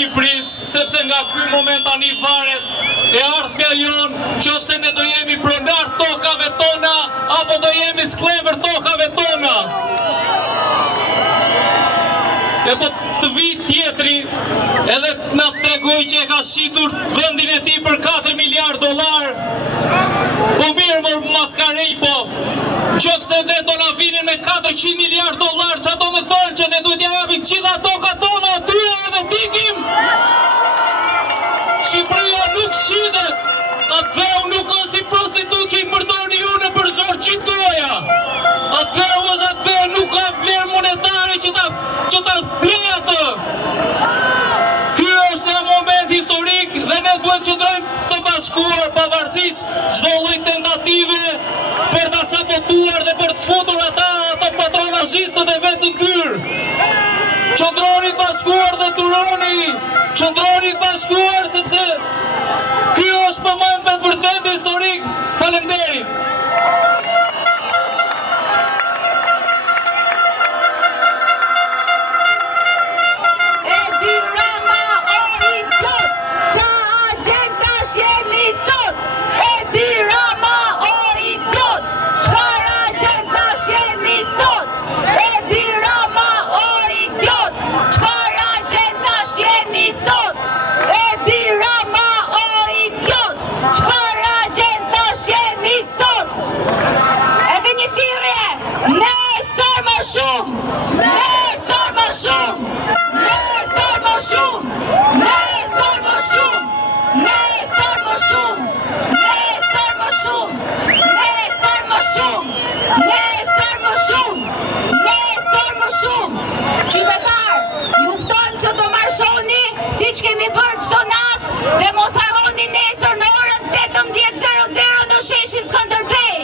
Shqipërisë, sepse nga ky moment tani varet e ardhmja jonë, qofse ne do jemi pronar tokave tona apo do jemi sklever tokave tona. E po të vit tjetri edhe na tregoj që e ka shitur vendin e tij për 4 miliard dollar. Po mirë më maskarej, po qofse ne do na vinin me 400 miliard dollar, çfarë do më thonë që ne duhet ja japim gjitha tokat tona atyre edhe dikim? Shqipëria nuk shitet, atëherë nuk ka si prostitut që i përdorni ju në për zorçit tuaja. Atëherë nuk ka vlerë monetare që ta blej atë. Ky është një moment historik dhe ne duhet që qëndrojmë të bashkuar pavarësisht çdo lloj tentative për ta sabotuar dhe për të futur ato patronazhistët e vetë në dyrë. Qëndroni të bashkuar dhe duroni, qëndroni të bashkuar sepse ky është moment me vërtet historik. Faleminderit. Siç kemi bërë çdo natë dhe mos harroni nesër në orën 18:00 në sheshin Skënderbej.